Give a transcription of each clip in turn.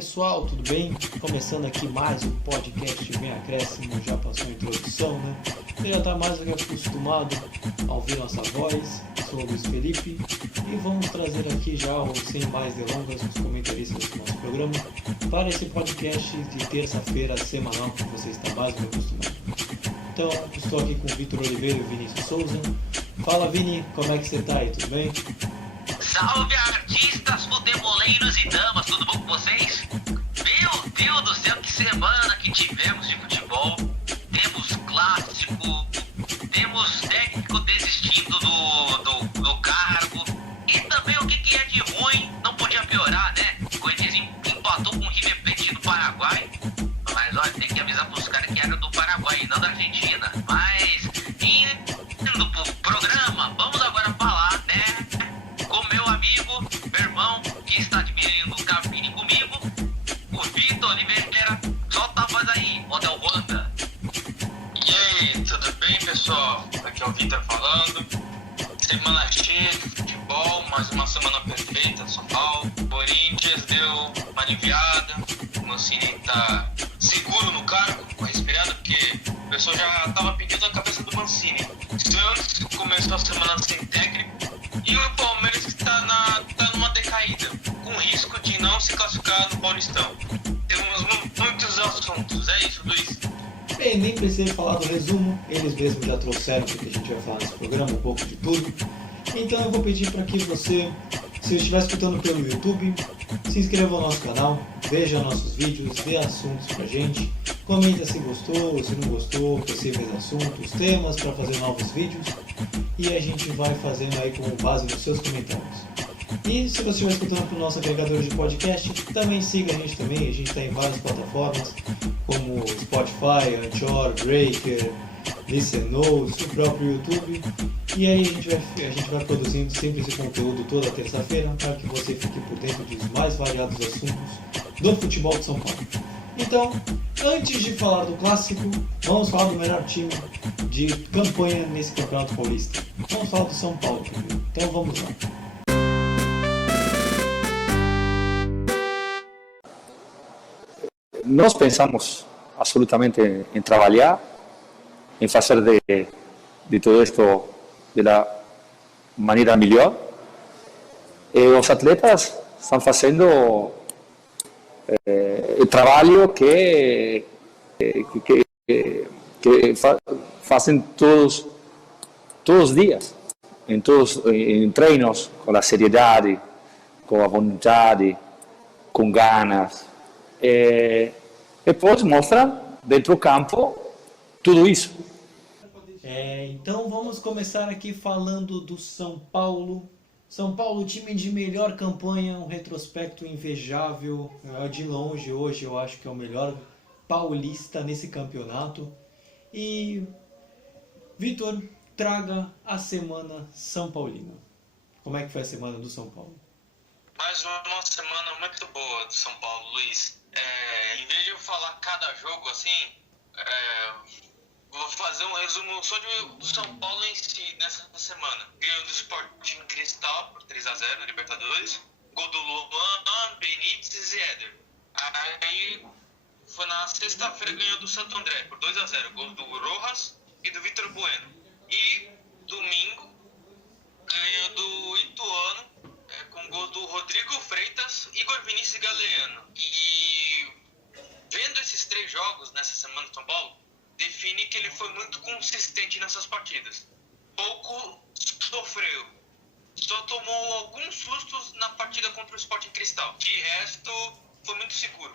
pessoal, tudo bem? Começando aqui mais um podcast Bem Acréscimo, já passou a introdução, né? Você já está mais do que acostumado a ouvir nossa voz. Sou o Luiz Felipe e vamos trazer aqui já, sem mais delongas, os comentaristas do nosso programa para esse podcast de terça-feira semanal que você está mais do que acostumado. Então, estou aqui com o Vitor Oliveira e o Vinícius Souza. Fala, Vini, como é que você está aí? Tudo bem? Salve artistas, futeboleiros e damas, tudo bom com vocês? Meu Deus do céu, que semana que tivemos de futebol. Temos clássico, temos técnico desistindo do cargo. E também o que é de ruim, não podia piorar, né? O Corinthians empatou com o River Plate do Paraguai. Mas olha, tem que avisar pros caras que era do Paraguai e não da Argentina. Mas, indo pro programa, vamos agora falar, né? Com meu amigo, meu irmão, que está dividindo o cabine comigo, o Vitor Oliveira. Solta a voz aí, Model Wanda. E aí, tudo bem, pessoal? Aqui é o Vitor falando. Semana cheia de futebol, mais uma semana perfeita de São Paulo. Corinthians deu uma aliviada, o Mancini tá seguro no cargo, respirando, porque o pessoal já tava pedindo a cabeça do Mancini. Santos começou a semana sem técnico e o Palmeiras está numa decaída, com risco de não se classificar no Paulistão. Temos muitos assuntos, é isso, Luiz? Bem, nem precisei falar do resumo, eles mesmos já trouxeram porque a gente vai falar nesse programa um pouco de tudo. Então eu vou pedir para que você, se estiver escutando pelo YouTube, se inscreva no nosso canal, veja nossos vídeos, dê assuntos pra gente, comenta se gostou, se não gostou, possíveis assuntos, temas para fazer novos vídeos e a gente vai fazendo aí com base nos seus comentários. E se você estiver escutando pelo nosso agregador de podcast, também siga a gente está em várias plataformas, como Spotify, Anchor, Breaker, Listen Notes, o próprio YouTube. E aí a gente vai produzindo sempre esse conteúdo toda terça-feira para que você fique por dentro dos mais variados assuntos do futebol de São Paulo. Então, antes de falar do clássico, vamos falar do melhor time de campanha nesse Campeonato Paulista. Vamos falar do São Paulo primeiro. Então vamos lá. Nós pensamos absolutamente em trabalhar, em fazer de tudo isto da maneira melhor. E os atletas estão fazendo o trabalho que fazem todos os dias, em treinos, com a seriedade, com a vontade, com ganas. E depois mostram dentro do campo tudo isso. Então vamos começar aqui falando do São Paulo. São Paulo, time de melhor campanha, um retrospecto invejável. De longe hoje eu acho que é o melhor paulista nesse campeonato. E Vitor, traga a semana São Paulina. Como é que foi a semana do São Paulo? Mais uma semana muito boa do São Paulo, Luiz. Em vez de eu falar cada jogo assim, vou fazer um resumo só do São Paulo em si nessa semana. Ganhou do Sporting Cristal por 3-0 na Libertadores. Gol do Luan, Benítez e Éder. Aí foi na sexta-feira, ganhou do Santo André por 2-0. Gol do Rojas e do Vitor Bueno. E domingo ganhou do Ituano com gols do Rodrigo Freitas, Igor Vinícius e Galeano. E vendo esses três jogos nessa semana de São Paulo, define que ele foi muito consistente nessas partidas. Pouco sofreu. Só tomou alguns sustos na partida contra o Sporting Cristal. De resto, foi muito seguro.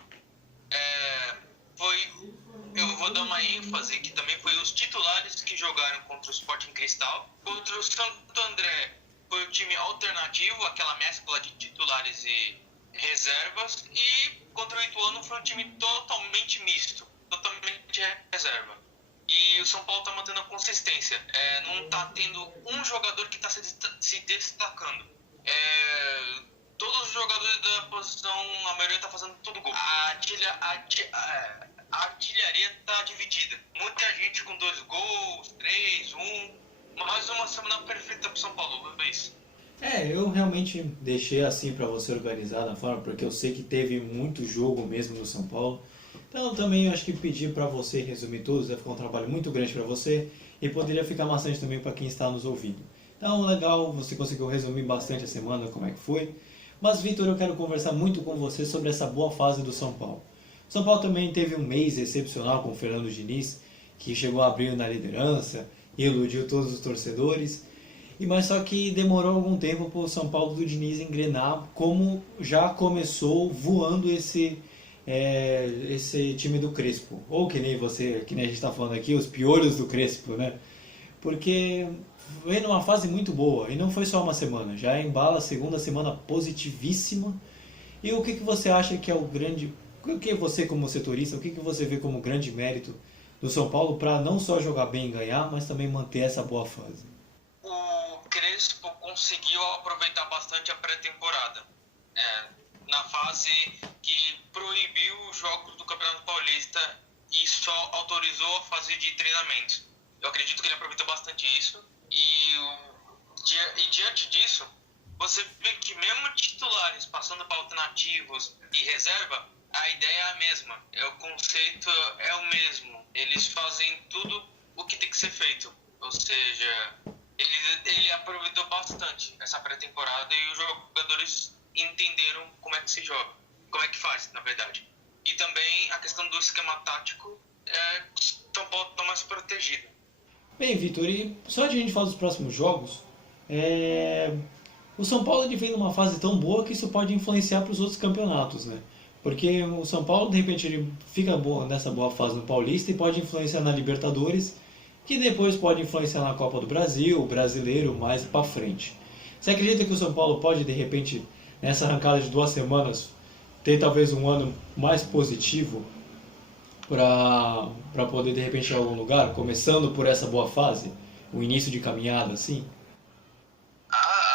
Eu vou dar uma ênfase que também foi os titulares que jogaram contra o Sporting Cristal. Contra o Santo André, foi o time alternativo, aquela mescla de titulares e reservas. E contra o Ituano foi um time totalmente misto, totalmente reserva. E o São Paulo está mantendo a consistência. Não está tendo um jogador que está se destacando. Todos os jogadores da posição, a maioria está fazendo todo gol. A artilharia está dividida. Muita gente com 2 gols, 3, 1. Mais uma semana perfeita para o São Paulo, Luiz. Eu realmente deixei assim para você organizar da forma, porque eu sei que teve muito jogo mesmo no São Paulo. Então também eu acho que pedir para você resumir todos vai ficar um trabalho muito grande para você e poderia ficar bastante também para quem está nos ouvindo. Então legal, você conseguiu resumir bastante a semana, como é que foi. Mas Vitor, eu quero conversar muito com você sobre essa boa fase do São Paulo. São Paulo também teve um mês excepcional com o Fernando Diniz, que chegou a abrir na liderança, iludiu todos os torcedores. Mas só que demorou algum tempo para o São Paulo do Diniz engrenar, como já começou voando esse time do Crespo. Ou que nem você, que nem a gente está falando aqui, os piolhos do Crespo, né? Porque vem numa fase muito boa, e não foi só uma semana, já embala a segunda semana positivíssima. E o que você acha que é o grande... O que você como setorista, o que você vê como grande mérito do São Paulo para não só jogar bem e ganhar, mas também manter essa boa fase? O Crespo conseguiu aproveitar bastante a pré-temporada. Na fase que proibiu os jogos do Campeonato Paulista e só autorizou a fase de treinamento. Eu acredito que ele aproveitou bastante isso. E diante disso, você vê que mesmo titulares passando para alternativos e reserva, a ideia é a mesma. O conceito é o mesmo. Eles fazem tudo o que tem que ser feito. Ou seja, ele aproveitou bastante essa pré-temporada e os jogadores entenderam como é que se joga, como é que faz, na verdade. E também a questão do esquema tático, São Paulo está mais protegido. Bem, Vitor, e só de a gente falar dos próximos jogos, o São Paulo ele vem numa fase tão boa que isso pode influenciar para os outros campeonatos, né? Porque o São Paulo, de repente, ele fica nessa boa fase no Paulista e pode influenciar na Libertadores, que depois pode influenciar na Copa do Brasil, o Brasileiro, mais para frente. Você acredita que o São Paulo pode, de repente, nessa arrancada de 2 semanas, ter talvez um ano mais positivo para poder, de repente, ir a algum lugar, começando por essa boa fase, o início de caminhada, assim?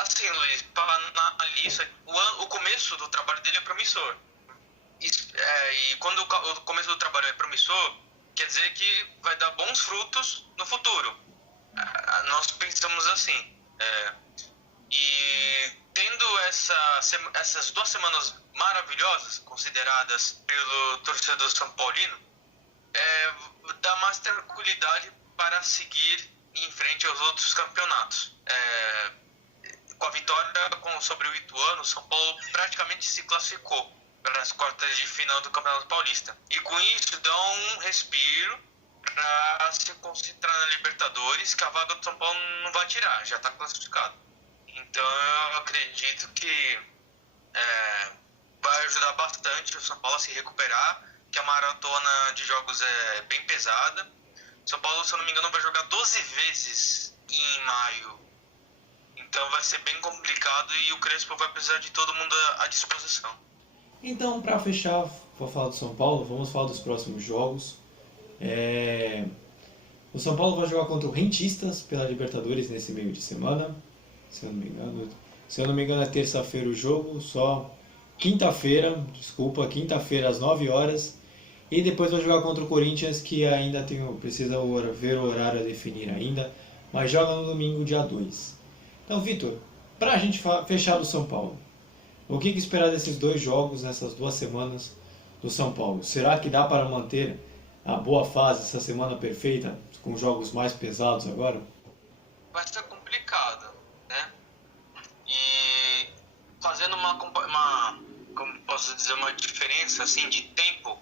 Assim, Luiz, para analista, o começo do trabalho dele é promissor. E quando o começo do trabalho é promissor, quer dizer que vai dar bons frutos no futuro. Nós pensamos assim. E tendo essas 2 semanas maravilhosas, consideradas pelo torcedor são paulino, dá mais tranquilidade para seguir em frente aos outros campeonatos. Com a vitória sobre o Ituano, o São Paulo praticamente se classificou para as quartas de final do Campeonato Paulista. E com isso dá um respiro para se concentrar na Libertadores, que a vaga do São Paulo não vai tirar, já está classificado. Então eu acredito que vai ajudar bastante o São Paulo a se recuperar, que a maratona de jogos é bem pesada. São Paulo, se eu não me engano, vai jogar 12 vezes em maio. Então vai ser bem complicado e o Crespo vai precisar de todo mundo à disposição. Então, para fechar, vou falar do São Paulo, vamos falar dos próximos jogos. O São Paulo vai jogar contra o Rentistas pela Libertadores nesse meio de semana, se eu não me engano. Se eu não me engano é terça-feira o jogo, só quinta-feira às 9 horas. E depois vai jogar contra o Corinthians, que ainda precisa ver o horário a definir ainda, mas joga no domingo, dia 2. Então, Vitor, para a gente fechar do São Paulo, o que esperar desses 2 jogos, nessas 2 semanas do São Paulo? Será que dá para manter a boa fase, essa semana perfeita, com jogos mais pesados agora? Vai ser complicado, né? E fazendo como posso dizer, uma diferença assim de tempo,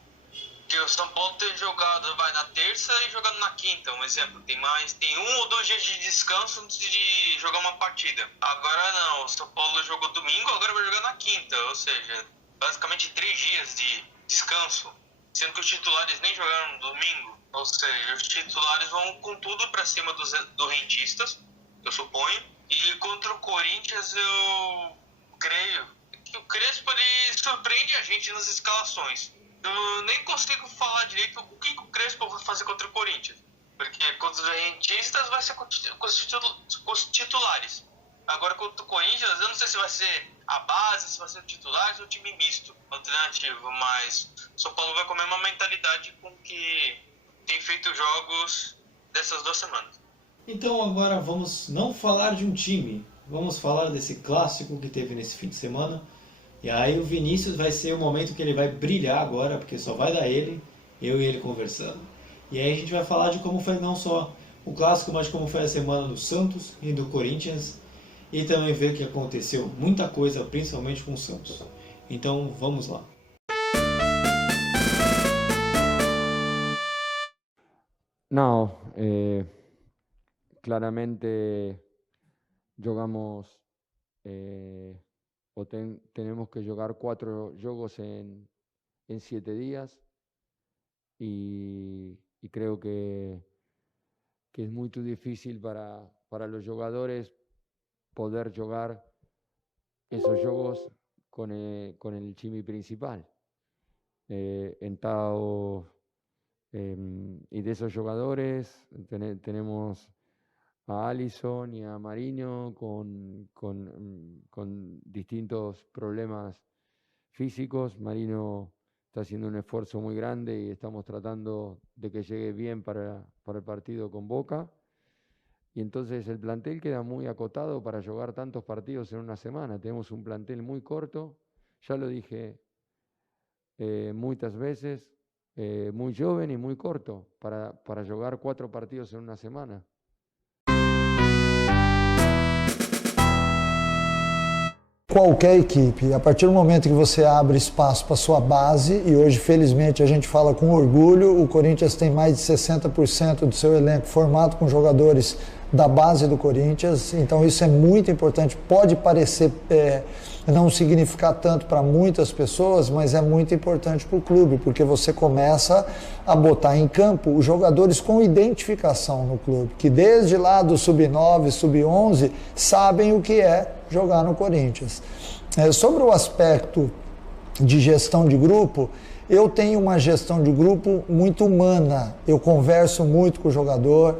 que o São Paulo tem jogado, vai na terça e jogando na quinta, um exemplo, tem 1 ou 2 dias de descanso antes de jogar uma partida. Agora não, o São Paulo jogou domingo, agora vai jogar na quinta, ou seja, basicamente 3 dias de descanso, sendo que os titulares nem jogaram no domingo, ou seja, os titulares vão com tudo para cima do Rentistas, eu suponho, e contra o Corinthians eu creio que o Crespo ele surpreende a gente nas escalações. Eu nem consigo falar direito o que o Crespo vai fazer contra o Corinthians. Porque contra os Rentistas vai ser com os titulares. Agora contra o Corinthians, eu não sei se vai ser a base, se vai ser o titulares ou o time misto, alternativo. Mas o São Paulo vai com a mesma mentalidade com que tem feito jogos dessas 2 semanas. Então agora vamos não falar de um time, vamos falar desse clássico que teve nesse fim de semana. E aí o Vinícius vai ser o momento que ele vai brilhar agora, porque só vai dar ele, eu e ele conversando. E aí a gente vai falar de como foi não só o clássico, mas como foi a semana do Santos e do Corinthians. E também ver que aconteceu muita coisa, principalmente com o Santos. Então vamos lá. No, claramente jugamos tenemos que jugar 4 juegos en 7 días y creo que es muy difícil para los jugadores poder jugar esos juegos con el chimi principal. Y de esos jugadores tenemos a Alisson y a Marinho con distintos problemas físicos. Marinho está haciendo un esfuerzo muy grande y estamos tratando de que llegue bien para el partido con Boca. Y entonces el plantel queda muy acotado para jugar tantos partidos en una semana. Tenemos un plantel muy corto, ya lo dije muchas veces, muy joven y muy corto para jugar 4 partidos en una semana. Qualquer equipe, a partir do momento que você abre espaço para sua base, e hoje felizmente a gente fala com orgulho, o Corinthians tem mais de 60% do seu elenco formado com jogadores da base do Corinthians, então isso é muito importante, pode parecer não significar tanto para muitas pessoas, mas é muito importante para o clube, porque você começa a botar em campo os jogadores com identificação no clube, que desde lá do sub-9, sub-11, sabem o que é jogar no Corinthians. Sobre o aspecto de gestão de grupo, eu tenho uma gestão de grupo muito humana, eu converso muito com o jogador,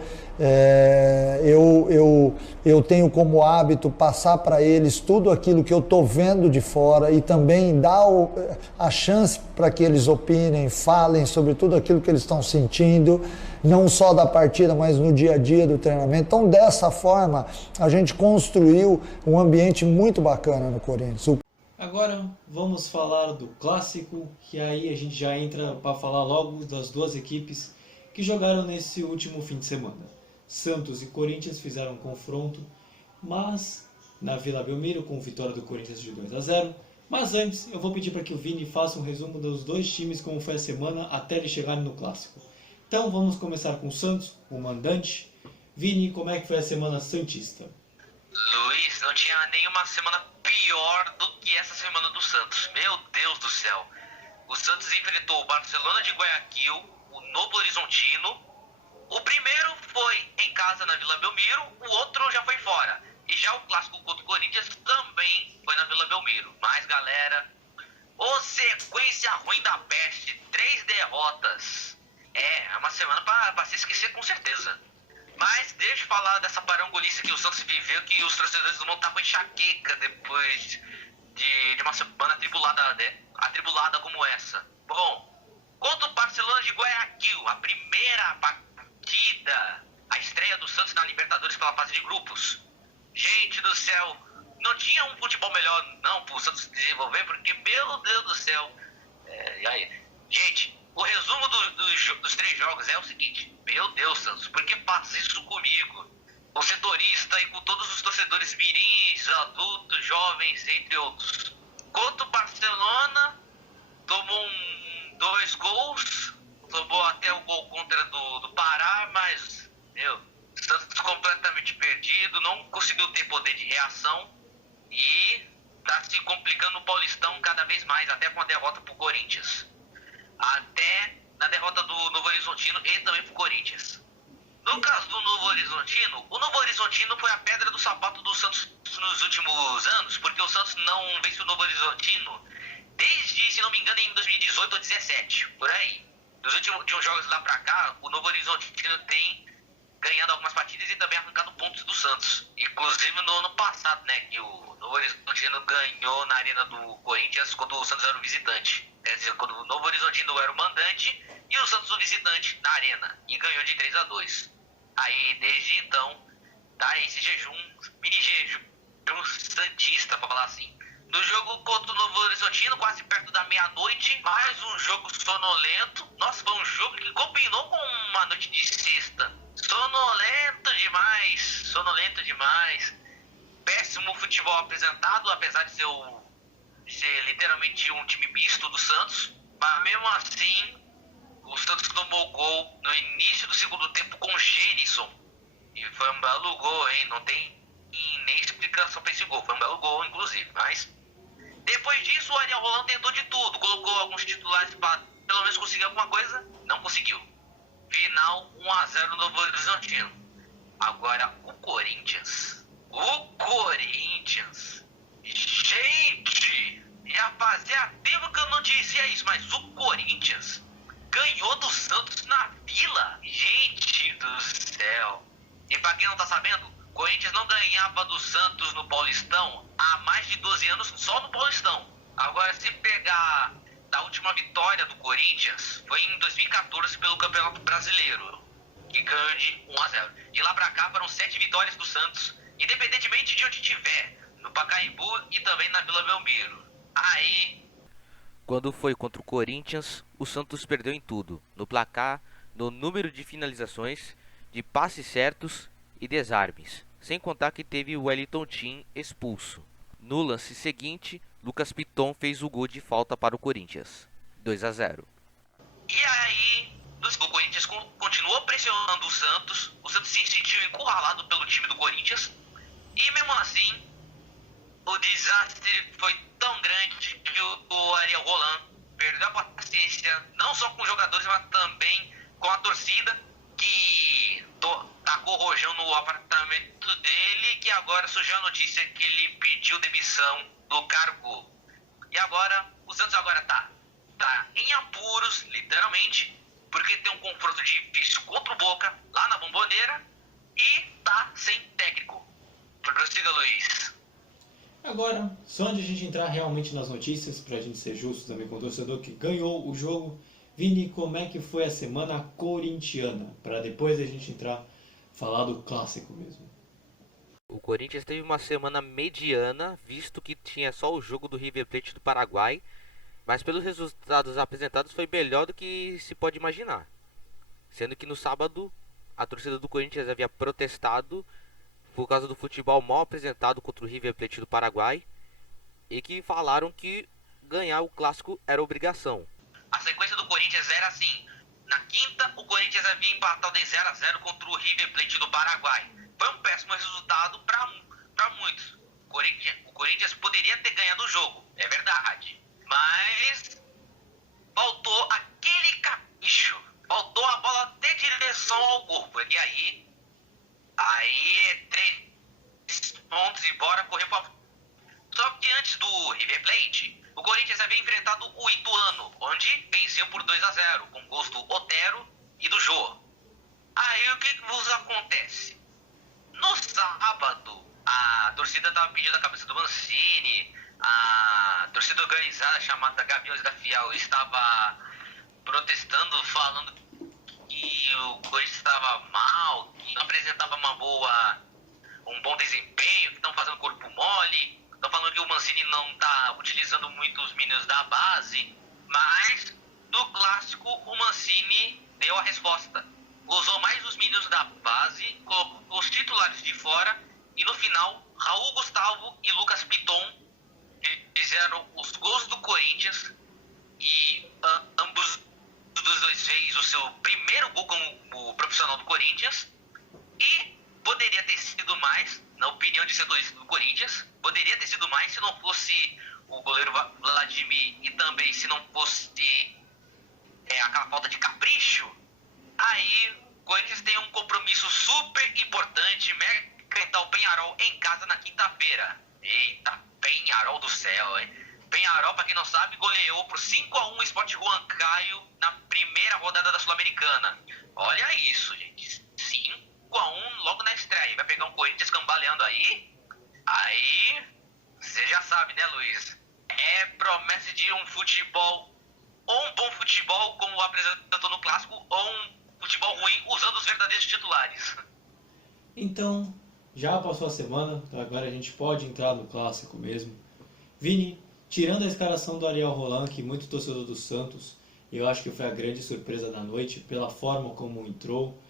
eu tenho como hábito passar para eles tudo aquilo que eu estou vendo de fora e também dar a chance para que eles opinem, falem sobre tudo aquilo que eles estão sentindo, não só da partida, mas no dia a dia do treinamento. Então, dessa forma, a gente construiu um ambiente muito bacana no Corinthians. Agora vamos falar do clássico, que aí a gente já entra para falar logo das duas equipes que jogaram nesse último fim de semana. Santos e Corinthians fizeram um confronto, mas na Vila Belmiro, com vitória do Corinthians de 2-0. Mas antes, eu vou pedir para que o Vini faça um resumo dos dois times, como foi a semana até eles chegarem no clássico. Então vamos começar com o Santos, o mandante. Vini, como é que foi a semana santista? Luiz, não tinha nenhuma semana pior do que essa semana do Santos. Meu Deus do céu. O Santos enfrentou o Barcelona de Guayaquil, o Novo Horizontino. O primeiro foi em casa na Vila Belmiro, o outro já foi fora. E já o clássico contra o Corinthians também foi na Vila Belmiro. Mas galera, sequência ruim da peste, 3 derrotas. É uma semana para se esquecer com certeza. Mas deixa eu falar dessa parangolice que o Santos viveu, que os torcedores do mundo estão com enxaqueca depois de uma semana atribulada como essa. Bom, contra o Barcelona de Guayaquil, a primeira partida, a estreia do Santos na Libertadores pela fase de grupos. Gente do céu, não tinha um futebol melhor não para o Santos desenvolver, porque, meu Deus do céu. Gente, o resumo dos 3 jogos é o seguinte: meu Deus, Santos, por que faz isso comigo? O setorista e com todos os torcedores mirins, adultos, jovens, entre outros. Contra o Barcelona, tomou 2 gols, tomou até o gol contra do Pará, mas, Santos completamente perdido, não conseguiu ter poder de reação e está se complicando no Paulistão cada vez mais, até com a derrota para o Corinthians. Até na derrota do Novo Horizontino e também pro Corinthians. No caso do Novo Horizontino, o Novo Horizontino foi a pedra do sapato do Santos nos últimos anos, porque o Santos não vence o Novo Horizontino desde, se não me engano, em 2018 ou 2017, por aí. Dos últimos jogos lá pra cá, o Novo Horizontino tem ganhado algumas partidas e também arrancado pontos do Santos. Inclusive no ano passado, né, que o Novo Horizontino ganhou na arena do Corinthians quando o Santos era o visitante. Quer dizer, quando o Novo Horizontino era o mandante e o Santos o visitante na arena. E ganhou de 3-2. Aí, desde então, tá esse jejum, mini jejum Horizontino, quase perto da meia-noite. Mais um jogo sonolento. Nossa, foi um jogo que combinou com uma noite de sexta. Sonolento demais. Péssimo futebol apresentado, apesar de ser literalmente um time misto do Santos. Mas mesmo assim, o Santos tomou gol no início do segundo tempo com o Gênison. E foi um belo gol, hein? Não tem nem explicação para esse gol. Foi um belo gol, inclusive. Mas depois disso, o Ariel Roland tentou de tudo. Colocou alguns titulares para pelo menos conseguir alguma coisa. Não conseguiu. Final 1-0 no Novo Horizontino. Agora, o Corinthians. Gente! Já fazia tempo que eu não dizia isso, mas o Corinthians ganhou do Santos na Vila. Gente do céu! E pra quem não tá sabendo, o Corinthians não ganhava do Santos no Paulistão há mais de 12 anos só no Paulistão. Agora, se pegar da última vitória do Corinthians, foi em 2014 pelo Campeonato Brasileiro, que ganhou de 1-0. De lá pra cá foram 7 vitórias do Santos, independentemente de onde tiver, no Pacaembu e também na Vila Belmiro. Aí, quando foi contra o Corinthians, o Santos perdeu em tudo, no placar, no número de finalizações, de passes certos e desarmes, sem contar que teve o Wellington Tim expulso. No lance seguinte, Lucas Piton fez o gol de falta para o Corinthians, 2-0. E aí, o Corinthians continuou pressionando o Santos se sentiu encurralado pelo time do Corinthians, e mesmo assim, o desastre foi tão grande que o Ariel Roland perdeu a paciência, não só com os jogadores, mas também com a torcida, que tacou rojão no apartamento dele, que agora surgiu a notícia que ele pediu demissão do cargo. E agora, o Santos agora tá em apuros, literalmente, porque tem um confronto difícil contra o Boca, lá na Bomboneira, e tá sem técnico. Prossiga, Luiz. Agora, só antes de a gente entrar realmente nas notícias, pra gente ser justo também com o torcedor que ganhou o jogo, Vini, como é que foi a semana corintiana? Para depois a gente entrar falar do clássico mesmo. O Corinthians teve uma semana mediana, visto que tinha só o jogo do River Plate do Paraguai, mas pelos resultados apresentados foi melhor do que se pode imaginar. Sendo que no sábado a torcida do Corinthians havia protestado por causa do futebol mal apresentado contra o River Plate do Paraguai e que falaram que ganhar o clássico era obrigação. A sequência do Corinthians era assim: na quinta, o Corinthians havia empatado em 0-0 contra o River Plate do Paraguai. Foi um péssimo resultado para muitos. O Corinthians poderia ter ganhado o jogo, é verdade. Mas faltou aquele capricho. Faltou a bola ter direção ao gol. Porque aí 3 pontos e bora correr para. Só que antes do River Plate, o Corinthians havia enfrentado o Ituano, onde venceu por 2-0, com gols do Otero e do Jô. Aí o que vos acontece? No sábado, a torcida estava pedindo a cabeça do Mancini, a torcida organizada chamada Gaviões da Fiel estava protestando, falando que o Corinthians estava mal, que não apresentava um bom desempenho, que estão fazendo corpo mole. Estão falando que o Mancini não está utilizando muito os meninos da base, mas no clássico o Mancini deu a resposta. Usou mais os meninos da base, colocou os titulares de fora e no final Raul Gustavo e Lucas Piton fizeram os gols do Corinthians e ambos dos dois fez o seu primeiro gol como profissional do Corinthians e poderia ter sido mais, na opinião de setores do Corinthians, poderia ter sido mais se não fosse o goleiro Vladimir e também se não fosse aquela falta de capricho. Aí o Corinthians tem um compromisso super importante, enfrentar o Peñarol em casa na quinta-feira. Eita, Peñarol do céu, hein? Peñarol, pra quem não sabe, goleou por 5-1 o Sport Huancayo na primeira rodada da Sul-Americana. Olha isso, gente. 5-1 logo na estreia. Vai pegar um Corinthians cambaleando aí? Aí, você já sabe, né, Luiz? É promessa de um futebol, ou um bom futebol, como apresentou no Clássico, ou um futebol ruim, usando os verdadeiros titulares. Então, já passou a semana, então agora a gente pode entrar no Clássico mesmo. Vini, tirando a escalação do Ariel Roland, que muito torcedor do Santos, eu acho que foi a grande surpresa da noite, pela forma como entrou.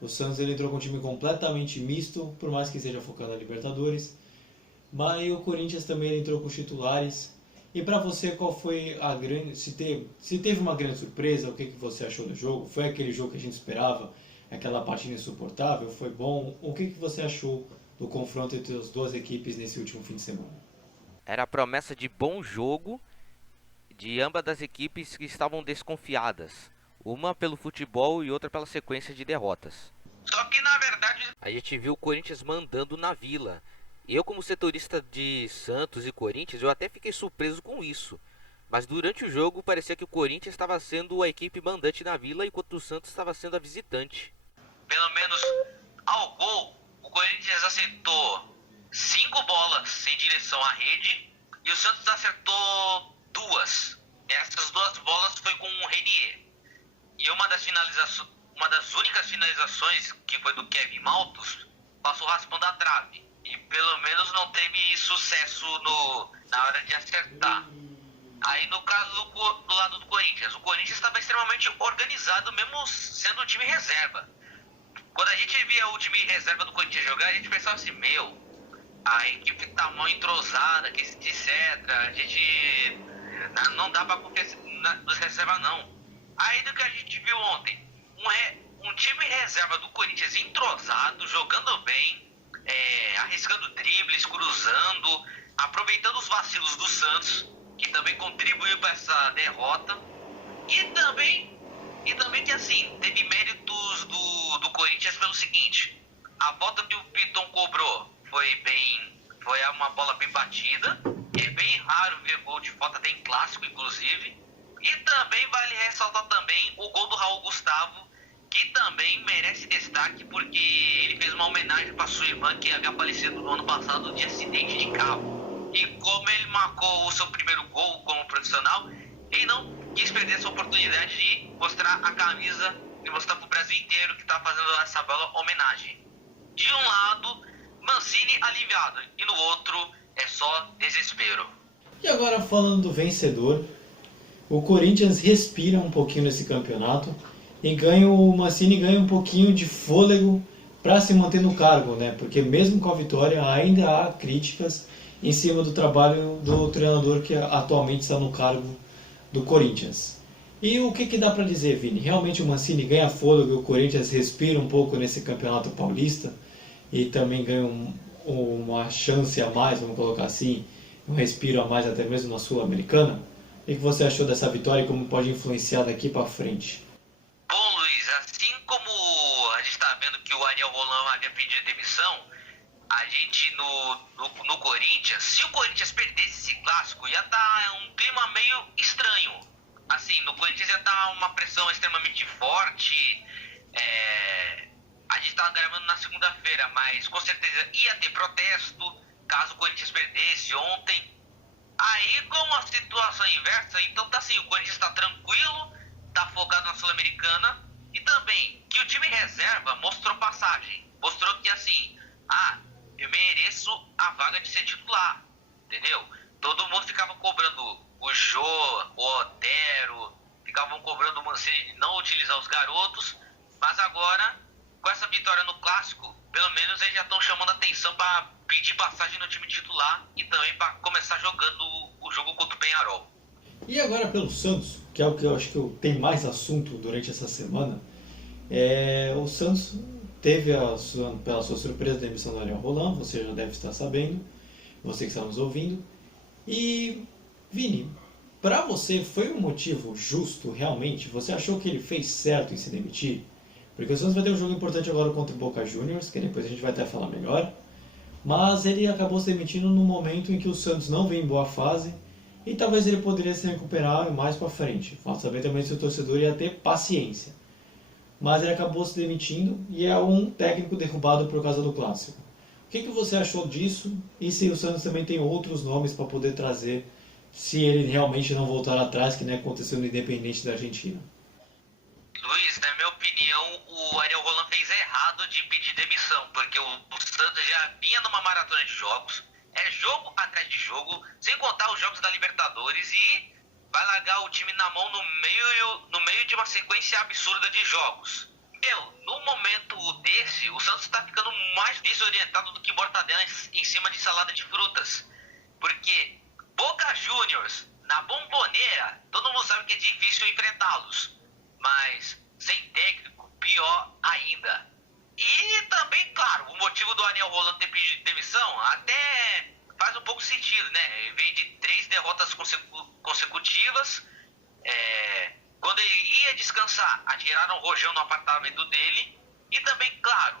O Santos ele entrou com um time completamente misto, por mais que seja focado na Libertadores. Mas o Corinthians também entrou com os titulares. E para você, qual foi a grande... Se teve uma grande surpresa, o que você achou do jogo? Foi aquele jogo que a gente esperava? Aquela partida insuportável? Foi bom? O que você achou do confronto entre as duas equipes nesse último fim de semana? Era a promessa de bom jogo de ambas das equipes que estavam desconfiadas. Uma pelo futebol e outra pela sequência de derrotas. Só que na verdade, A gente viu o Corinthians mandando na Vila. Eu, como setorista de Santos e Corinthians, eu até fiquei surpreso com isso. Mas durante o jogo parecia que o Corinthians estava sendo a equipe mandante na Vila, enquanto o Santos estava sendo a visitante. pelo menos ao gol, o Corinthians acertou 5 bolas em direção à rede e o Santos acertou 2. Essas 2 bolas foi com o Renier. E uma das únicas finalizações, que foi do Kevin Maltos, passou raspando a trave. E pelo menos não teve sucesso na hora de acertar. Aí no caso do lado do Corinthians, o Corinthians estava extremamente organizado, mesmo sendo um time reserva. Quando a gente via o time reserva do Corinthians jogar, a gente pensava assim, a equipe tá mal entrosada, que etc. A gente não dá pra confiar nos reservas não. Aí do que a gente viu ontem, um time reserva do Corinthians entrosado, jogando bem, arriscando dribles, cruzando, aproveitando os vacilos do Santos, que também contribuiu para essa derrota. E também que assim, teve méritos do Corinthians pelo seguinte: a falta que o Piton cobrou foi uma bola bem batida. É bem raro ver gol de falta, tem clássico inclusive. E também vale ressaltar também o gol do Raul Gustavo, que também merece destaque porque ele fez uma homenagem para sua irmã que havia falecido no ano passado de acidente de carro. E como ele marcou o seu primeiro gol como profissional, ele não quis perder essa oportunidade de mostrar a camisa e mostrar para o Brasil inteiro que está fazendo essa bela homenagem. De um lado, Mancini aliviado, e no outro é só desespero. E agora falando do vencedor, o Corinthians respira um pouquinho nesse campeonato e o Mancini ganha um pouquinho de fôlego para se manter no cargo, né? Porque mesmo com a vitória ainda há críticas em cima do trabalho do treinador que atualmente está no cargo do Corinthians. E o que dá para dizer, Vini? Realmente o Mancini ganha fôlego e o Corinthians respira um pouco nesse campeonato paulista e também ganha uma chance a mais, vamos colocar assim, um respiro a mais até mesmo na Sul-Americana? O que você achou dessa vitória e como pode influenciar daqui para frente? Bom, Luiz, assim como a gente está vendo que o Ariel Roland havia pedido demissão, a gente no Corinthians, se o Corinthians perdesse esse clássico, ia estar um clima meio estranho. Assim, no Corinthians ia estar uma pressão extremamente forte. A gente estava gravando na segunda-feira, mas com certeza ia ter protesto caso o Corinthians perdesse ontem. Aí, como a situação é inversa, então tá assim, o Corinthians está tranquilo, tá focado na Sul-Americana e também que o time reserva mostrou passagem. Mostrou que assim, eu mereço a vaga de ser titular, entendeu? Todo mundo ficava cobrando o Jô, o Otero, ficavam cobrando o Mancini de não utilizar os garotos, mas agora, com essa vitória no Clássico, pelo menos eles já estão chamando atenção para pedir passagem no time titular e também para começar jogando o jogo contra o Peñarol. E agora pelo Santos, que é o que eu acho que tem mais assunto durante essa semana, o Santos teve, pela sua surpresa, a demissão do Ariel Roland, você já deve estar sabendo, você que está nos ouvindo. E, Vini, para você foi um motivo justo realmente? Você achou que ele fez certo em se demitir? Porque o Santos vai ter um jogo importante agora contra o Boca Juniors, que depois a gente vai até falar melhor. Mas ele acabou se demitindo no momento em que o Santos não vem em boa fase e talvez ele poderia se recuperar mais para frente. Falta saber também se o torcedor ia ter paciência. Mas ele acabou se demitindo e é um técnico derrubado por causa do Clássico. O que você achou disso? E se o Santos também tem outros nomes para poder trazer se ele realmente não voltar atrás, que nem aconteceu no Independente da Argentina? Luiz, na minha opinião, o Ariel Roland fez errado de pedir demissão, porque o Santos já vinha numa maratona de jogos, é jogo atrás de jogo, sem contar os jogos da Libertadores, e vai largar o time na mão no meio de uma sequência absurda de jogos. No momento desse, o Santos tá ficando mais desorientado do que mortadela em cima de salada de frutas. Porque Boca Juniors, na Bombonera, todo mundo sabe que é difícil enfrentá-los. Mas sem técnico, pior ainda. E também, claro, o motivo do Ariel Holan ter pedido demissão até faz um pouco sentido, né? Em vez de 3 derrotas consecutivas, quando ele ia descansar, atiraram o rojão no apartamento dele. E também, claro,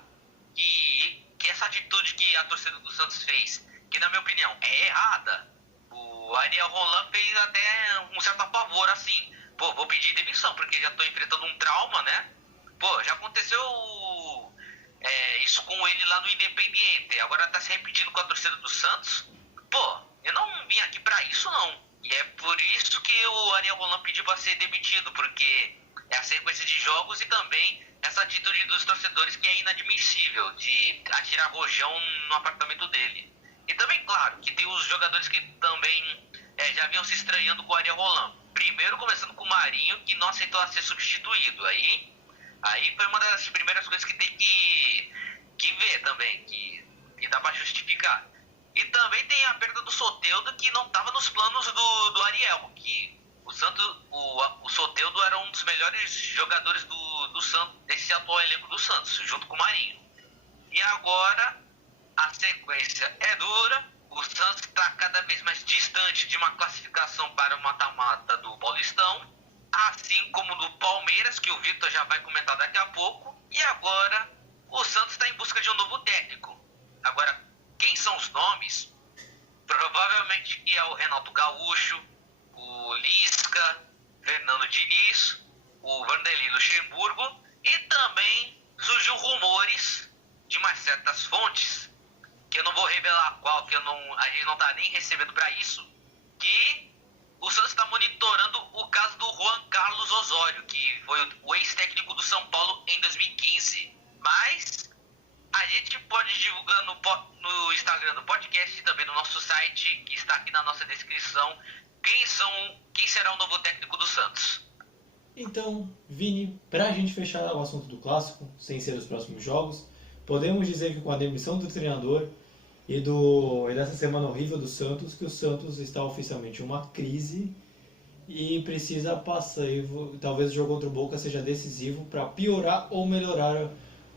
que essa atitude que a torcida do Santos fez, que na minha opinião é errada, o Ariel Holan fez até um certo apavor, assim, pô, vou pedir demissão porque já tô enfrentando um trauma, né? Pô, já aconteceu isso com ele lá no Independiente, agora tá se repetindo com a torcida do Santos. Pô, eu não vim aqui pra isso não. E é por isso que o Ariel Holan pediu pra ser demitido, porque é a sequência de jogos e também essa atitude dos torcedores que é inadmissível, de atirar rojão no apartamento dele. E também, claro, que tem os jogadores que também já vinham se estranhando com o Ariel Holan. Primeiro, começando com o Marinho, que não aceitou a ser substituído. Aí foi uma das primeiras coisas que tem que ver também, que dá pra justificar. E também tem a perda do Soteldo, que não estava nos planos do Ariel, que o Soteldo era um dos melhores jogadores do Santos, desse atual elenco do Santos, junto com o Marinho. E agora a sequência é dura, o Santos está cada vez mais distante de uma classificação para o mata-mata do Paulistão, assim como do Palmeiras, que o Victor já vai comentar daqui a pouco. E agora o Santos está em busca de um novo técnico. Agora, quem são os nomes? Provavelmente que é o Renato Gaúcho, o Lisca, Fernando Diniz, o Vanderlei Luxemburgo, e também surgiu rumores de umas certas fontes, que eu não vou revelar qual, que a gente não está nem recebendo para isso, que o Santos está monitorando o caso do Juan Carlos Osório, que foi o ex-técnico do São Paulo em 2015. Mas a gente pode divulgar no Instagram do podcast e também no nosso site, que está aqui na nossa descrição, quem será o novo técnico do Santos. Então, Vini, para a gente fechar o assunto do Clássico, sem ser os próximos jogos, podemos dizer que com a demissão do treinador e dessa semana horrível do Santos, que o Santos está oficialmente em uma crise e precisa passar. Talvez o jogo contra o Boca seja decisivo para piorar ou melhorar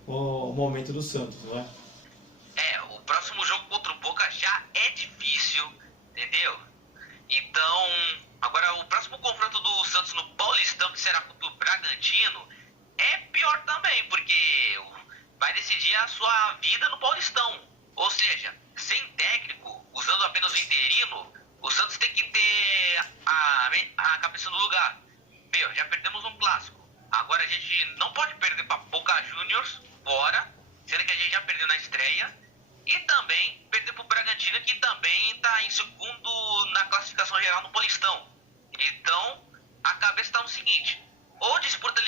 o momento do Santos, não é? O próximo jogo contra o Boca já é difícil, entendeu? Então, agora o próximo confronto do Santos no Paulistão, que será contra o Bragantino, é pior também, porque vai decidir a sua vida no Paulistão. Ou seja, sem técnico, usando apenas o interino, o Santos tem que ter a cabeça no lugar. Já perdemos um clássico. Agora a gente não pode perder para Boca Juniors fora, sendo que a gente já perdeu na estreia. E também perder para o Bragantino, que também está em segundo na classificação geral no Paulistão. Então, a cabeça está no seguinte: ou disputa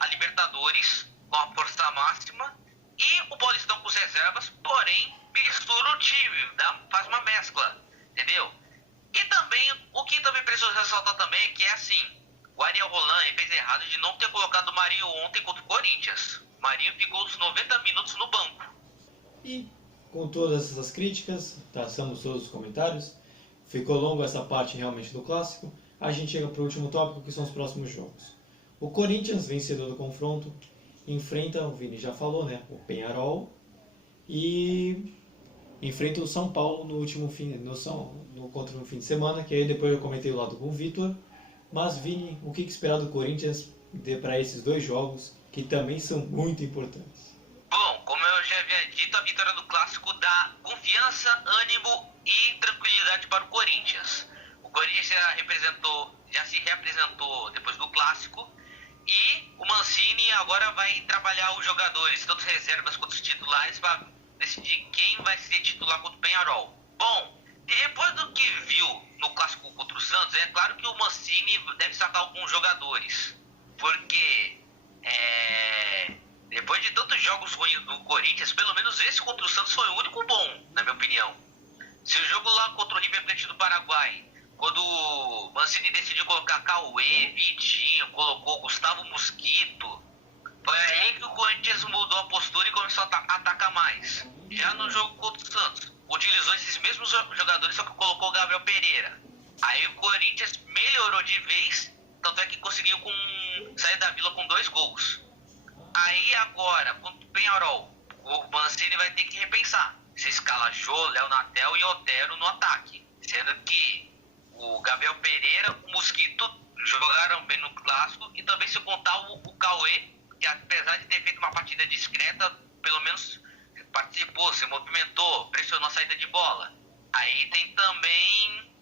a Libertadores com a força máxima e o Paulistão com as reservas, porém mistura o time, faz uma mescla, entendeu? E também, o que também preciso ressaltar também é que o Ariel Holan fez errado de não ter colocado o Marinho ontem contra o Corinthians. O Marinho ficou os 90 minutos no banco. E com todas essas críticas, traçamos todos os comentários, ficou longo essa parte realmente do Clássico, a gente chega para o último tópico, que são os próximos jogos. O Corinthians, vencedor do confronto, enfrenta, o Vini já falou, né, o Peñarol, e enfrenta o São Paulo contra o fim de semana, que aí depois eu comentei do lado com o Victor. Mas, Vini, o que esperar do Corinthians para esses dois jogos, que também são muito importantes? Bom, como eu já havia dito, a vitória do Clássico dá confiança, ânimo e tranquilidade para o Corinthians. O Corinthians já se reapresentou depois do Clássico, e o Mancini agora vai trabalhar os jogadores, tanto reservas quanto os titulares, para decidir quem vai ser titular contra o Peñarol. Bom, depois do que viu no Clássico contra o Santos, é claro que o Mancini deve sacar alguns jogadores, porque depois de tantos jogos ruins do Corinthians, pelo menos esse contra o Santos foi o único bom, na minha opinião. Se o jogo lá contra o River Plate do Paraguai, quando o Mancini decidiu colocar Cauê, Vitinho, colocou Gustavo Mosquito, foi aí que o Corinthians mudou a postura e começou a atacar mais. Já no jogo contra o Santos, utilizou esses mesmos jogadores, só que colocou o Gabriel Pereira. Aí o Corinthians melhorou de vez, tanto é que conseguiu sair da Vila com 2 gols. Aí agora, contra o Penharol, o Mancini vai ter que repensar. Se escala Jô, Léo Natel e Otero no ataque. Sendo que o Gabriel Pereira, o Mosquito jogaram bem no Clássico. E também se contar o Cauê, que apesar de ter feito uma partida discreta, pelo menos participou, se movimentou, pressionou a saída de bola. Aí tem também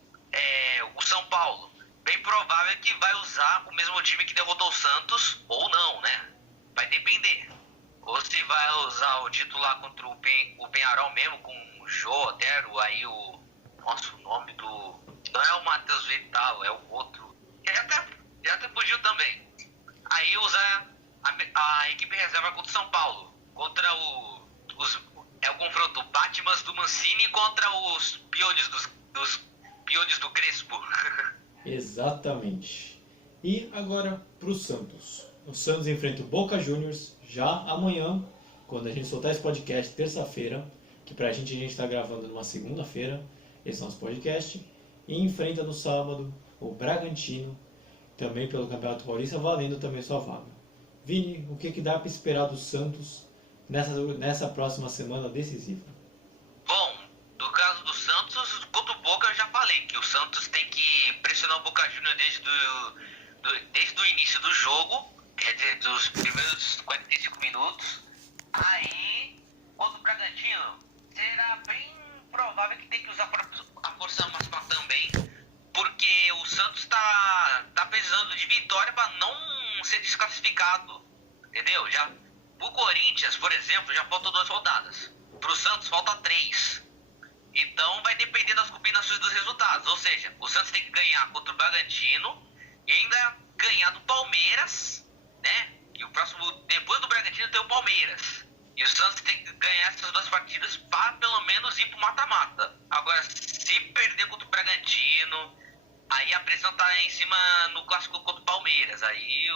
o São Paulo. Bem provável que vai usar o mesmo time que derrotou o Santos, ou não, né? Vai depender. Ou se vai usar o titular contra o Penharol mesmo, com o Jô, Otero, aí o... Nossa, o nome do... Não é o Matheus Vital, é o outro. Já até fugiu também. Aí usar a equipe reserva contra o São Paulo. Contra o confronto Batman do Mancini contra os Piones dos Piones do Crespo. Exatamente. E agora para o Santos. O Santos enfrenta o Boca Juniors já amanhã, quando a gente soltar esse podcast, terça-feira, que pra gente a gente está gravando numa segunda-feira, esse nosso podcast, e enfrenta no sábado o Bragantino, também pelo Campeonato Paulista, valendo também sua vaga. Vini, o que dá para esperar do Santos nessa próxima semana decisiva? Bom, no caso do Santos, contra o Boca eu já falei que o Santos tem que pressionar o Boca Juniors desde o início do jogo, quer dizer, dos primeiros 45 minutos. Aí, contra o Bragantino, será bem provável que tem que usar a força máxima também, porque o Santos tá precisando de vitória para não ser desclassificado, entendeu? O Corinthians, por exemplo, já faltam 2 rodadas. Pro Santos falta 3. Então vai depender das combinações dos resultados. Ou seja, o Santos tem que ganhar contra o Bragantino e ainda ganhar do Palmeiras, né? E o próximo, depois do Bragantino, tem o Palmeiras. E o Santos tem que ganhar essas 2 partidas para pelo menos ir pro mata-mata. Agora, se perder contra o Bragantino, aí a pressão tá em cima no clássico contra o Palmeiras. Aí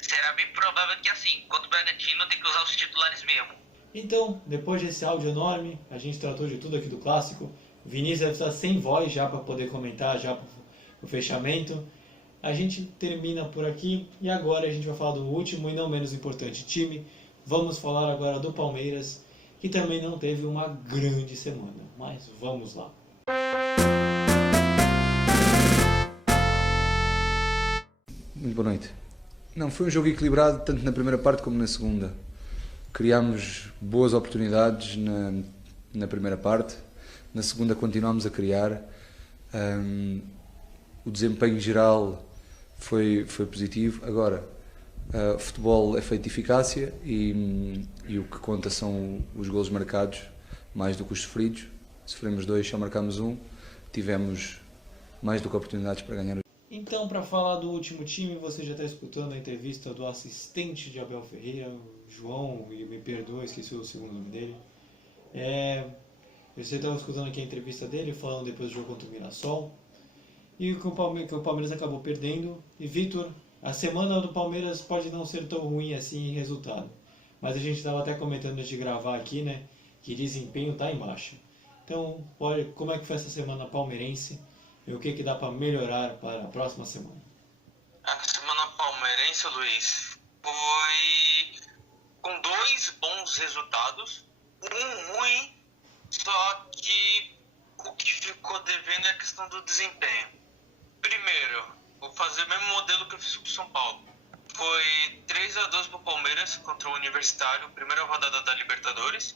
será bem provável que assim, contra o Bragantino tem que usar os titulares mesmo. Então, depois desse áudio enorme, a gente tratou de tudo aqui do Clássico. O Vinícius deve estar sem voz já para poder comentar, já para o fechamento. A gente termina por aqui e agora a gente vai falar do último e não menos importante time. Vamos falar agora do Palmeiras, que também não teve uma grande semana, mas vamos lá. Muito boa noite. Não, foi um jogo equilibrado tanto na primeira parte como na segunda. Criámos boas oportunidades na primeira parte, na segunda continuámos a criar. O desempenho geral foi positivo. Agora, futebol é feito de eficácia e o que conta são os golos marcados mais do que os sofridos. Sofremos 2, só marcámos 1. Tivemos mais do que oportunidades para ganhar. Então, para falar do último time, você já está escutando a entrevista do assistente de Abel Ferreira, João, e me perdoa, esqueci o segundo nome dele. Você estava escutando aqui a entrevista dele, falando depois do jogo contra o Mirassol, e que o Palmeiras acabou perdendo. E Vitor, a semana do Palmeiras pode não ser tão ruim assim em resultado, mas a gente estava até comentando antes de gravar aqui, né, que desempenho está em baixa. Então, como é que foi essa semana palmeirense? E o que dá para melhorar para a próxima semana? A semana palmeirense, Luiz, foi com 2 bons resultados, um ruim, só que o que ficou devendo é a questão do desempenho. Primeiro, vou fazer o mesmo modelo que eu fiz com o São Paulo. Foi 3-2 para o Palmeiras contra o Universitário, primeira rodada da Libertadores.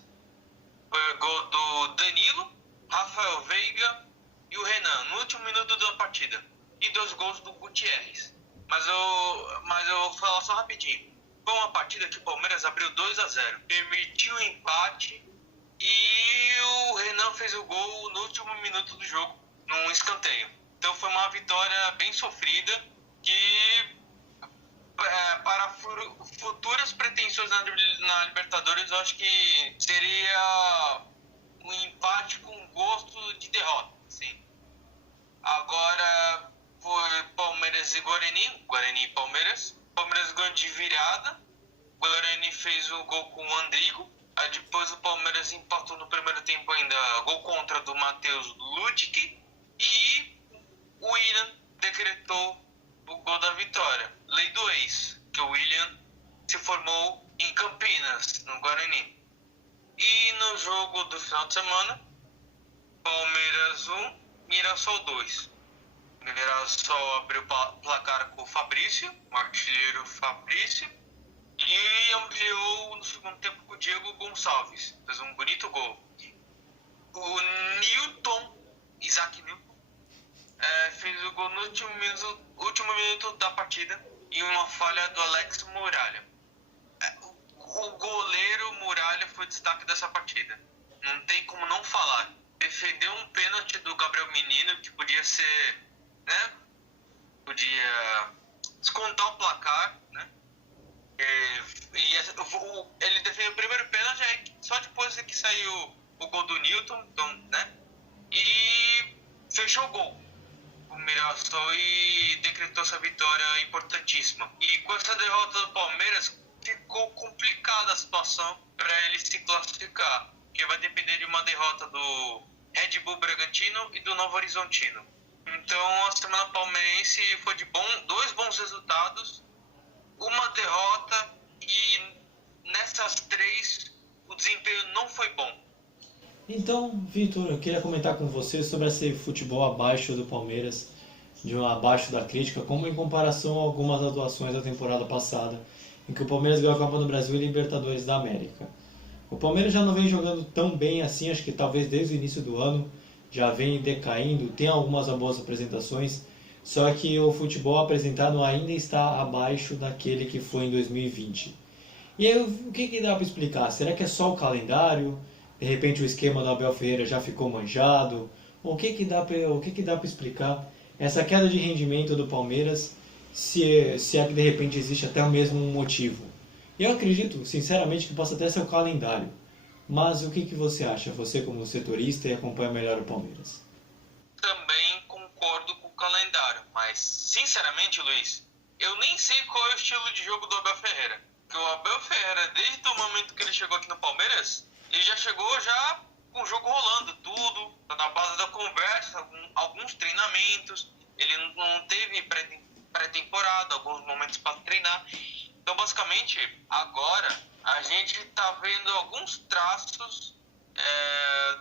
Foi gol do Danilo, Rafael Veiga e o Renan, no último minuto da partida. E 2 gols do Gutierrez. Mas eu vou falar só rapidinho. Foi uma partida que o Palmeiras abriu 2-0. Permitiu o empate e o Renan fez o gol no último minuto do jogo, num escanteio. Então foi uma vitória bem sofrida que, para futuras pretensões na Libertadores, eu acho que seria um empate com gosto Palmeiras e Guarani. Guarani e Palmeiras. Palmeiras ganhou de virada. Guarani fez o gol com o Andrigo. Aí depois o Palmeiras empatou no primeiro tempo ainda. Gol contra do Matheus Ludic. E o William decretou o gol da vitória. Lei do ex. Que o William se formou em Campinas, no Guarani. E no jogo do final de semana, Palmeiras 1, Mirassol 2. Mirassol abriu o placar com o Fabrício, o artilheiro Fabrício, e ampliou no segundo tempo com o Diego Gonçalves. Fez um bonito gol. O Isaac Newton, fez o gol no último minuto da partida em uma falha do Alex Muralha. O goleiro Muralha foi o destaque dessa partida. Não tem como não falar. Defendeu um pênalti do Gabriel Menino, que podia ser, né? Podia descontar o placar, né? Ele defendeu o primeiro pênalti, só depois é que saiu o gol do Newton, então, né? E fechou o gol. O Mirassol e decretou essa vitória importantíssima. E com essa derrota do Palmeiras, ficou complicada a situação para ele se classificar, que vai depender de uma derrota do Red Bull Bragantino e do Novo Horizontino. Então a semana palmeirense foi de dois bons resultados, uma derrota, e nessas três o desempenho não foi bom. Então, Vitor, eu queria comentar com você sobre esse futebol abaixo do Palmeiras, abaixo da crítica, como em comparação a algumas atuações da temporada passada, em que o Palmeiras ganhou a Copa do Brasil e Libertadores da América. O Palmeiras já não vem jogando tão bem assim, acho que talvez desde o início do ano, já vem decaindo, tem algumas boas apresentações, só que o futebol apresentado ainda está abaixo daquele que foi em 2020. E aí, o que dá para explicar? Será que é só o calendário? De repente o esquema do Abel Ferreira já ficou manjado? O que dá para explicar essa queda de rendimento do Palmeiras, se é que de repente existe até o mesmo motivo? Eu acredito, sinceramente, que possa até ser o calendário. Mas o que você acha? Você como setorista e acompanha melhor o Palmeiras. Também concordo com o calendário, mas sinceramente, Luiz, eu nem sei qual é o estilo de jogo do Abel Ferreira. Porque o Abel Ferreira, desde o momento que ele chegou aqui no Palmeiras, ele já chegou já com o jogo rolando, tudo, na base da conversa, alguns treinamentos, ele não teve pré-temporada, alguns momentos para treinar. Então, basicamente, agora a gente está vendo alguns traços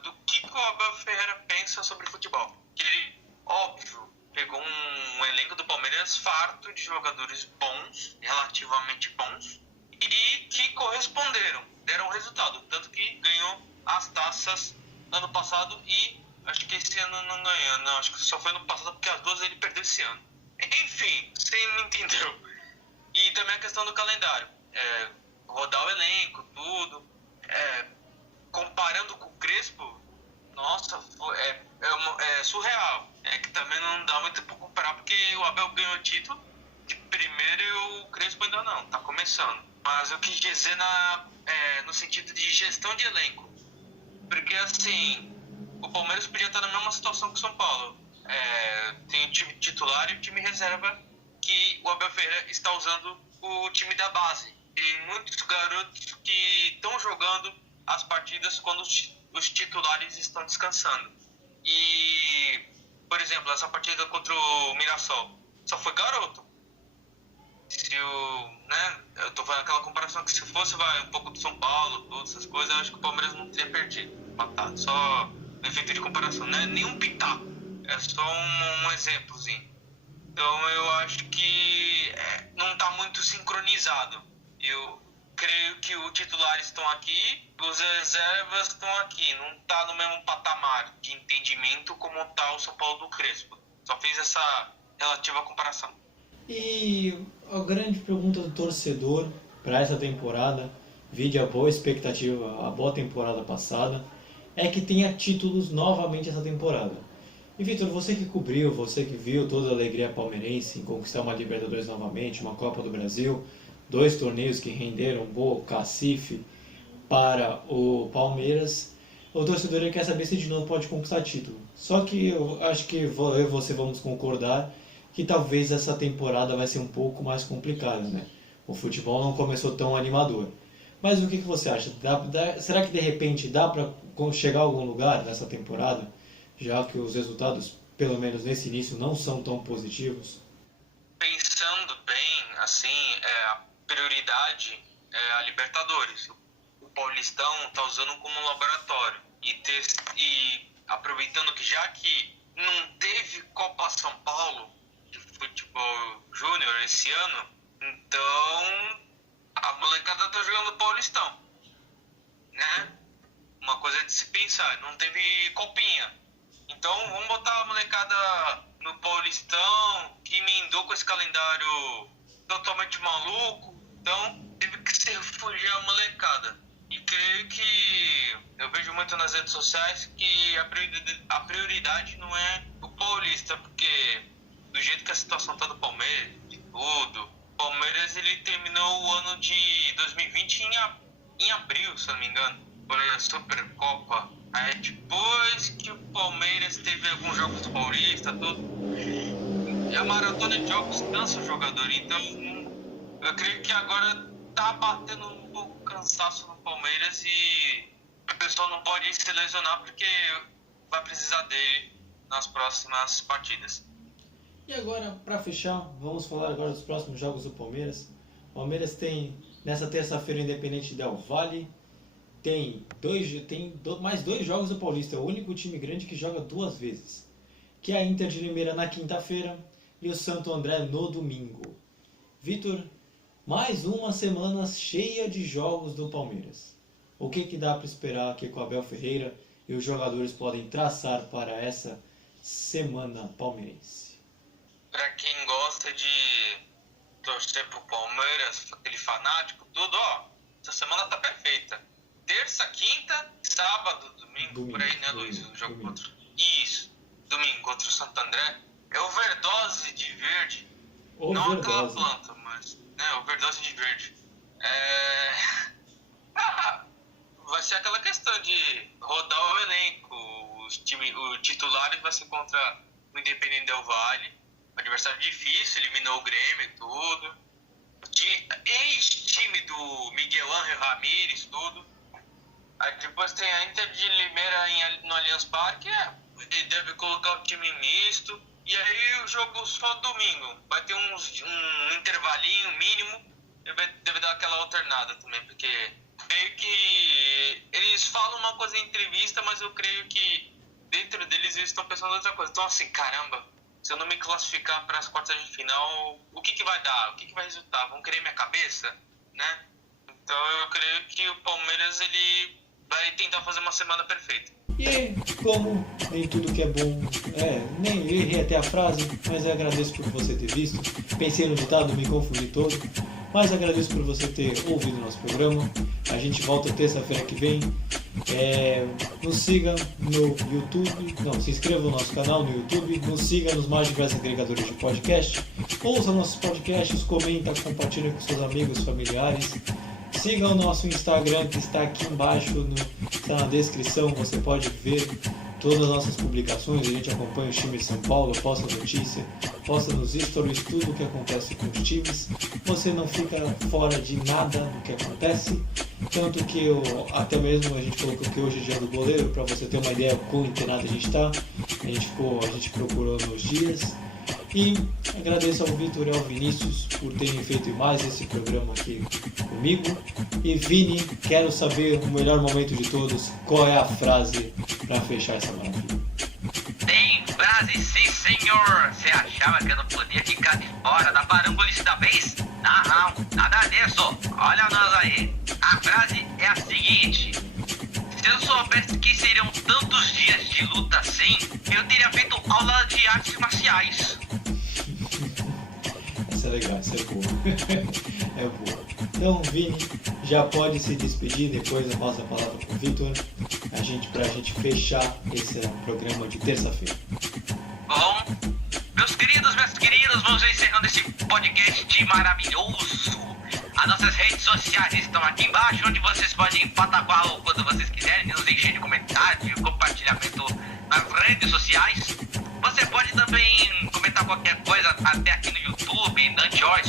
do que o Abel Ferreira pensa sobre futebol. Que ele, óbvio, pegou um elenco do Palmeiras farto de jogadores bons, relativamente bons, e que corresponderam, deram resultado. Tanto que ganhou as taças ano passado e acho que esse ano não ganhou. Não, acho que só foi ano passado porque as duas ele perdeu esse ano. Enfim, você me entendeu. E também a questão do calendário. Rodar o elenco, tudo. Comparando com o Crespo, nossa, é surreal. É que também não dá muito pra comparar, porque o Abel ganhou o título de primeiro e o Crespo ainda não, tá começando. Mas eu quis dizer no sentido de gestão de elenco. Porque assim, o Palmeiras podia estar na mesma situação que o São Paulo. Tem o time titular e o time reserva, que o Abel Ferreira está usando o time da base. Tem muitos garotos que estão jogando as partidas quando os titulares estão descansando. E, por exemplo, essa partida contra o Mirassol só foi garoto. Eu tô fazendo aquela comparação que se fosse um pouco do São Paulo, todas essas coisas, eu acho que o Palmeiras não teria perdido, matado. Só no efeito de comparação, não é nenhum pitaco, é só um exemplozinho. Então eu acho que não está muito sincronizado. Eu creio que os titulares estão aqui, os reservas estão aqui. Não está no mesmo patamar de entendimento como está o São Paulo do Crespo. Só fiz essa relativa comparação. E a grande pergunta do torcedor para essa temporada, vide a boa expectativa, a boa temporada passada, é que tenha títulos novamente essa temporada. E Vitor, você que cobriu, você que viu toda a alegria palmeirense em conquistar uma Libertadores novamente, uma Copa do Brasil, 2 torneios que renderam boa cacife para o Palmeiras, o torcedor quer saber se de novo pode conquistar título. Só que eu acho que eu e você vamos concordar que talvez essa temporada vai ser um pouco mais complicada, né? O futebol não começou tão animador. Mas o que você acha? Será que de repente dá para chegar a algum lugar nessa temporada, já que os resultados, pelo menos nesse início, não são tão positivos? Pensando bem, assim, a prioridade é a Libertadores. O Paulistão está usando como um laboratório. E aproveitando que já que não teve Copa São Paulo de futebol júnior esse ano, então a molecada tá jogando Paulistão, né? Uma coisa de se pensar, não teve copinha. Então vamos botar a molecada no Paulistão, que emendou com esse calendário totalmente maluco. Então teve que se refugiar a molecada. E creio que eu vejo muito nas redes sociais que a prioridade não é o Paulista, porque do jeito que a situação tá do Palmeiras, de tudo, o Palmeiras ele terminou o ano de 2020 em abril, se eu não me engano, por a Supercopa. Aí depois que o Palmeiras teve alguns jogos do Paulista, tudo, e a maratona de jogos cansa o jogador. Então eu creio que agora tá batendo um pouco cansaço no Palmeiras e o pessoal não pode se lesionar porque vai precisar dele nas próximas partidas. E agora, para fechar, vamos falar agora dos próximos jogos do Palmeiras. O Palmeiras tem, nessa terça-feira, o Independente Del Valle. Tem mais 2 jogos do Paulista. É o único time grande que joga 2 vezes. Que é a Inter de Limeira na quinta-feira e o Santo André no domingo. Vitor, mais uma semana cheia de jogos do Palmeiras. O que dá para esperar aqui com o Abel Ferreira e os jogadores podem traçar para essa semana palmeirense? Pra quem gosta de torcer pro Palmeiras, aquele fanático, tudo, essa semana tá perfeita. Terça, quinta, sábado, domingo por aí, né, Luiz? O jogo contra... Isso, domingo contra o Santo André. É overdose de verde. Não aquela planta, mas overdose de verde. Vai ser aquela questão de rodar o elenco. O titular vai ser contra o Independente Del Valle. Adversário difícil, eliminou o Grêmio e tudo. Ex-time do Miguel Ángel Ramírez, tudo. Aí depois tem a Inter de Limeira no Allianz Parque. Ele deve colocar o time misto. E aí o jogo só domingo. Vai ter um intervalinho mínimo. Deve dar aquela alternada também, porque creio que eles falam uma coisa em entrevista, mas eu creio que dentro deles eles estão pensando outra coisa. Então assim, caramba, se eu não me classificar para as quartas de final, o que vai dar? O que vai resultar? Vão querer minha cabeça? Né? Então eu creio que o Palmeiras ele vai tentar fazer uma semana perfeita. E como nem tudo que é bom, nem eu errei até a frase, mas eu agradeço por você ter visto. Pensei no ditado, me confundi todo, mas agradeço por você ter ouvido o nosso programa. A gente volta terça-feira que vem. Nos siga no YouTube, se inscreva no nosso canal no YouTube, nos siga nos mais diversos agregadores de podcast, ouça nossos podcasts, comenta, compartilha com seus amigos, familiares. Siga o nosso Instagram que está aqui embaixo, está na descrição, você pode ver todas as nossas publicações, a gente acompanha os times de São Paulo, posta notícia, posta nos stories tudo o que acontece com os times, você não fica fora de nada do que acontece, tanto que até mesmo a gente colocou que hoje é dia do goleiro, para você ter uma ideia quão internado a gente está, a gente procurou nos dias. E agradeço ao Vitor e ao Vinícius por terem feito mais esse programa aqui comigo. E Vini, quero saber o melhor momento de todos, qual é a frase para fechar essa maravilha? Tem frase, sim senhor! Você achava que eu não podia ficar de fora da parangolice da vez? Não, nada disso! Olha nós aí! A frase é a seguinte: se eu soubesse que seriam tantos dias de luta assim, eu teria feito aula de artes marciais. Essa é legal, essa é boa. É boa. Então, Vini, já pode se despedir, depois eu passo a palavra para o Vitor, pra gente fechar esse programa de terça-feira. Bom, meus queridos, vamos encerrando esse podcast maravilhoso. As nossas redes sociais estão aqui embaixo, onde vocês podem pataguá-lo quando vocês quiserem, nos encher de comentário, de compartilhamento nas redes sociais. Você pode também comentar qualquer coisa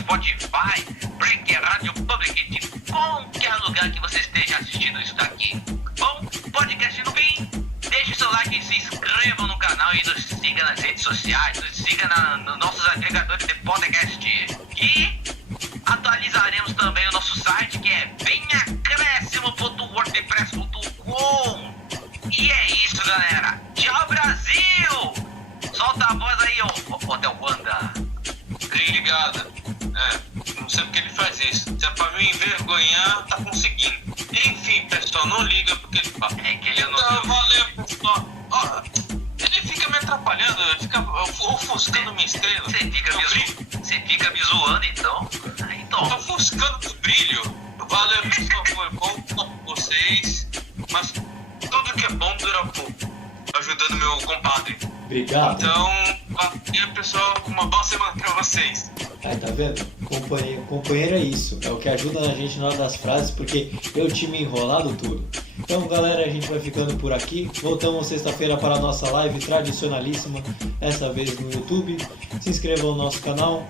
Spotify, Breaker, Rádio Public, de qualquer lugar que você esteja assistindo isso daqui. Bom, podcast no fim. Deixe seu like, se inscreva no canal e nos siga nas redes sociais, nos siga nos nossos agregadores de podcast. E atualizaremos também o nosso site, que é bemacréscimo.wordpress.com. E é isso, galera. Tchau, Brasil! Solta a voz aí, ô Del Wanda. Ligada. Não sei porque ele faz isso. Se é pra me envergonhar, tá conseguindo. Enfim, pessoal, não liga porque ele fala. É que ele não... Então, valeu, pessoal. Ó, ele fica me atrapalhando, ele fica ofuscando minha estrela. Você fica me zoando, então? Tô ofuscando o brilho. Valeu, pessoal, foi bom estar com vocês. Mas tudo que é bom dura pouco. Ajudando meu compadre. Obrigado. Então, valeu, pessoal. Uma boa semana pra vocês. Aí, tá vendo? Companheiro é isso. É o que ajuda a gente na hora das frases, porque eu tinha me enrolado tudo. Então, galera, a gente vai ficando por aqui. Voltamos sexta-feira para a nossa live tradicionalíssima, essa vez no YouTube. Se inscrevam no nosso canal.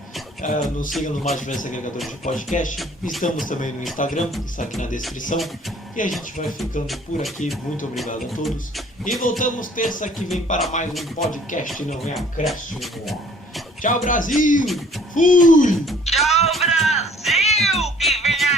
Nos sigam nos mais diversos agregadores de podcast. Estamos também no Instagram, que está aqui na descrição. E a gente vai ficando por aqui. Muito obrigado a todos. E voltamos terça que vem para mais um podcast Não Vem Acréscimo. Tchau, Brasil! Fui! Tchau, Brasil! Que venha